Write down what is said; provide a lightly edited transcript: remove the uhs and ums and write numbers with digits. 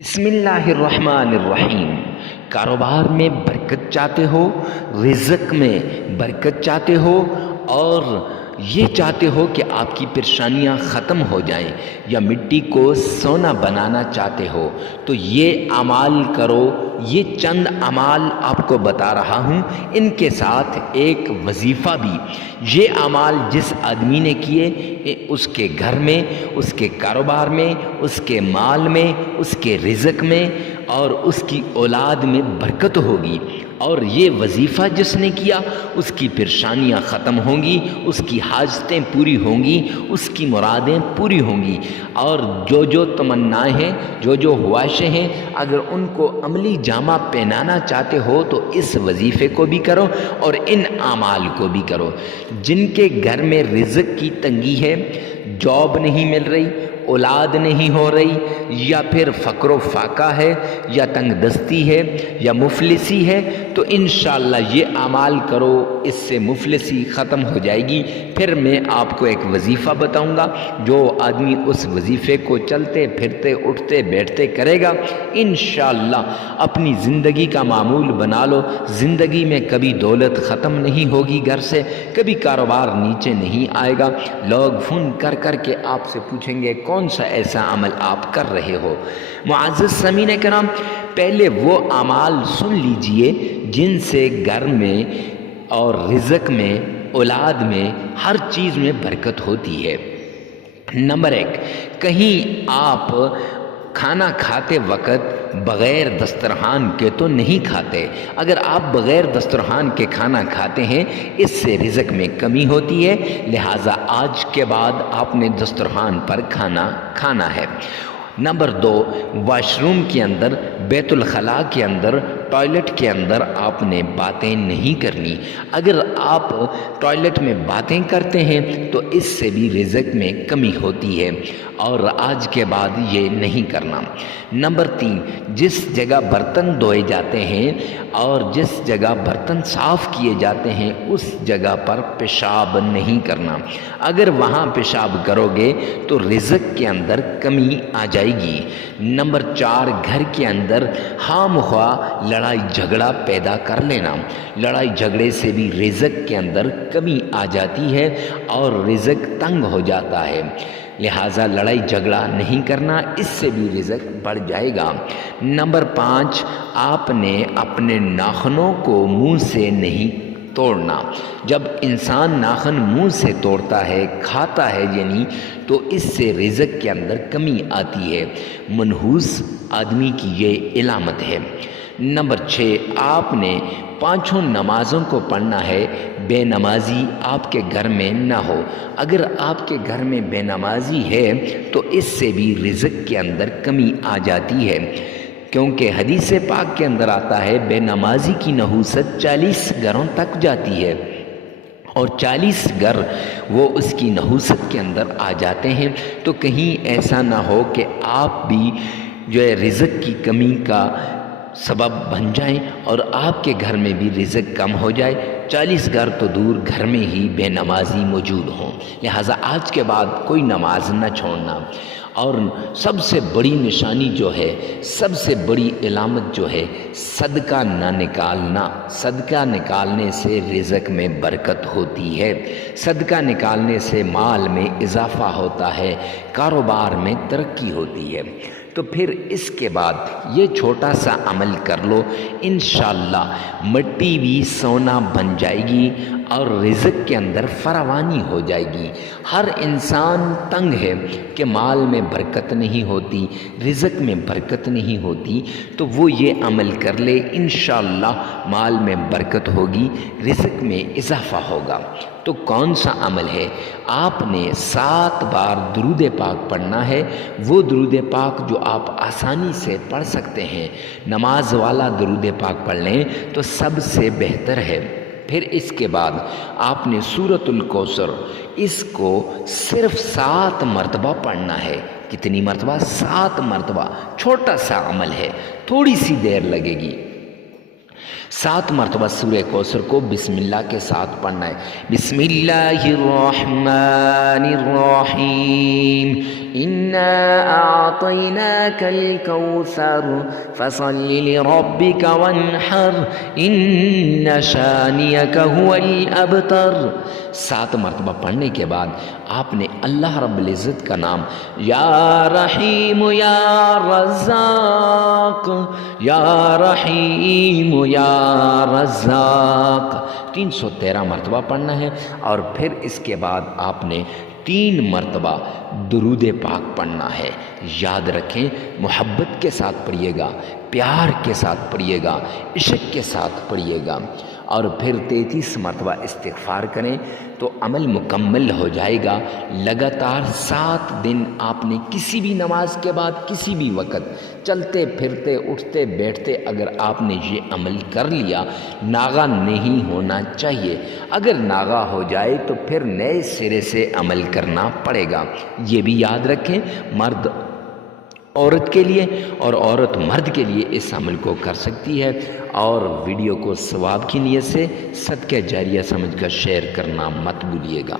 بسم اللہ الرحمن الرحیم۔ کاروبار میں برکت چاہتے ہو، رزق میں برکت چاہتے ہو اور یہ چاہتے ہو کہ آپ کی پریشانیاں ختم ہو جائیں یا مٹی کو سونا بنانا چاہتے ہو تو یہ اعمال کرو۔ یہ چند اعمال آپ کو بتا رہا ہوں، ان کے ساتھ ایک وظیفہ بھی۔ یہ اعمال جس آدمی نے کیے اس کے گھر میں، اس کے کاروبار میں، اس کے مال میں، اس کے رزق میں اور اس کی اولاد میں برکت ہوگی، اور یہ وظیفہ جس نے کیا اس کی پریشانیاں ختم ہوں گی، اس کی حاجتیں پوری ہوں گی، اس کی مرادیں پوری ہوں گی، اور جو تمنائیں ہیں، جو خواہشیں ہیں، اگر ان کو عملی جامہ پہنانا چاہتے ہو تو اس وظیفے کو بھی کرو اور ان اعمال کو بھی کرو۔ جن کے گھر میں رزق کی تنگی ہے، جاب نہیں مل رہی، اولاد نہیں ہو رہی، یا پھر فقر و فاقہ ہے، یا تنگ دستی ہے، یا مفلسی ہے، تو انشاءاللہ یہ اعمال کرو، اس سے مفلسی ختم ہو جائے گی۔ پھر میں آپ کو ایک وظیفہ بتاؤں گا، جو آدمی اس وظیفے کو چلتے پھرتے اٹھتے بیٹھتے کرے گا انشاءاللہ اپنی زندگی کا معمول بنا لو۔ زندگی میں کبھی دولت ختم نہیں ہوگی، گھر سے کبھی کاروبار نیچے نہیں آئے گا۔ لوگ فون کر کے آپ سے پوچھیں گے کون سا ایسا عمل آپ کر رہے ہو۔ معزز سامعین کرام، پہلے وہ اعمال سن لیجئے جن سے گھر میں اور رزق میں، اولاد میں، ہر چیز میں برکت ہوتی ہے۔ نمبر 1، کہیں آپ کھانا کھاتے وقت بغیر دسترخوان کے تو نہیں کھاتے۔ اگر آپ بغیر دسترخوان کے کھانا کھاتے ہیں اس سے رزق میں کمی ہوتی ہے، لہٰذا آج کے بعد آپ نے دسترخوان پر کھانا کھانا ہے۔ نمبر 2، واش روم کے اندر، بیت الخلاء کے اندر، ٹوائلٹ کے اندر آپ نے باتیں نہیں کرنی۔ اگر آپ ٹوائلٹ میں باتیں کرتے ہیں تو اس سے بھی رزق میں کمی ہوتی ہے، اور آج کے بعد یہ نہیں کرنا۔ نمبر 3، جس جگہ برتن دھوئے جاتے ہیں اور جس جگہ برتن صاف کیے جاتے ہیں اس جگہ پر پیشاب نہیں کرنا۔ اگر وہاں پیشاب کرو گے تو رزق کے اندر کمی آ جائے گی۔ نمبر 4، گھر کے اندر خواہ مخواہ لڑائی جھگڑا پیدا کر لینا۔ لڑائی جھگڑے سے بھی رزق کے اندر کمی آ جاتی ہے اور رزق تنگ ہو جاتا ہے، لہٰذا لڑائی جھگڑا نہیں کرنا، اس سے بھی رزق بڑھ جائے گا۔ نمبر 5، آپ نے اپنے ناخنوں کو منہ سے نہیں توڑنا۔ جب انسان ناخن منہ سے توڑتا ہے، کھاتا ہے یعنی، تو اس سے رزق کے اندر کمی آتی ہے۔ منحوس آدمی کی یہ علامت ہے۔ نمبر 6، آپ نے 5 نمازوں کو پڑھنا ہے، بے نمازی آپ کے گھر میں نہ ہو۔ اگر آپ کے گھر میں بے نمازی ہے تو اس سے بھی رزق کے اندر کمی آ جاتی ہے، کیونکہ حدیث پاک کے اندر آتا ہے بے نمازی کی نحوست 40 گھروں تک جاتی ہے، اور 40 گھر وہ اس کی نحوست کے اندر آ جاتے ہیں۔ تو کہیں ایسا نہ ہو کہ آپ بھی جو ہے رزق کی کمی کا سبب بن جائیں اور آپ کے گھر میں بھی رزق کم ہو جائے۔ 40 گھر تو دور، گھر میں ہی بے نمازی موجود ہوں، لہٰذا آج کے بعد کوئی نماز نہ چھوڑنا۔ اور سب سے بڑی نشانی جو ہے، سب سے بڑی علامت جو ہے، صدقہ نہ نکالنا۔ صدقہ نکالنے سے رزق میں برکت ہوتی ہے، صدقہ نکالنے سے مال میں اضافہ ہوتا ہے، کاروبار میں ترقی ہوتی ہے۔ تو پھر اس کے بعد یہ چھوٹا سا عمل کر لو، انشاءاللہ مٹی بھی سونا بن جائے گی اور رزق کے اندر فراوانی ہو جائے گی۔ ہر انسان تنگ ہے کہ مال میں برکت نہیں ہوتی، رزق میں برکت نہیں ہوتی، تو وہ یہ عمل کر لے، انشاءاللہ مال میں برکت ہوگی، رزق میں اضافہ ہوگا۔ تو کون سا عمل ہے؟ آپ نے 7 بار درود پاک پڑھنا ہے، وہ درود پاک جو آپ آسانی سے پڑھ سکتے ہیں۔ نماز والا درود پاک پڑھ لیں تو سب سے بہتر ہے۔ پھر اس کے بعد آپ نے سورۃ الکوثر، اس کو صرف 7 مرتبہ پڑھنا ہے۔ کتنی مرتبہ؟ 7 مرتبہ۔ چھوٹا سا عمل ہے، تھوڑی سی دیر لگے گی۔ 7 مرتبہ سورہ کوثر کو بسم اللہ کے ساتھ پڑھنا ہے. بسم اللہ الرحمن الرحیم انا اعطیناک الکوثر فصل لربک وانحر ان شانئک هو الابتر. 7 مرتبہ پڑھنے کے بعد آپ نے اللہ رب العزت کا نام یا رحیم یا رزاق یا رحیم یا رزاق 313 مرتبہ پڑھنا ہے. اور پھر اس کے بعد آپ نے 3 مرتبہ درود پاک پڑھنا ہے. یاد رکھیں محبت کے ساتھ پڑھیے گا، پیار کے ساتھ پڑھیے گا، عشق کے ساتھ پڑھیے گا. اور پھر 33 مرتبہ استغفار کریں تو عمل مکمل ہو جائے گا. لگاتار 7 دن آپ نے کسی بھی نماز کے بعد کسی بھی وقت چلتے پھرتے اٹھتے بیٹھتے اگر آپ نے یہ عمل کر لیا، ناغہ نہیں ہونا چاہیے. اگر ناغہ ہو جائے تو پھر نئے سرے سے عمل کرنا پڑے گا. یہ بھی یاد رکھیں مرد عورت کے لیے اور عورت مرد کے لیے اس عمل کو کر سکتی ہے. اور ویڈیو کو ثواب کی نیت سے صدقہ جاریہ سمجھ کر شیئر کرنا مت بھولیے گا.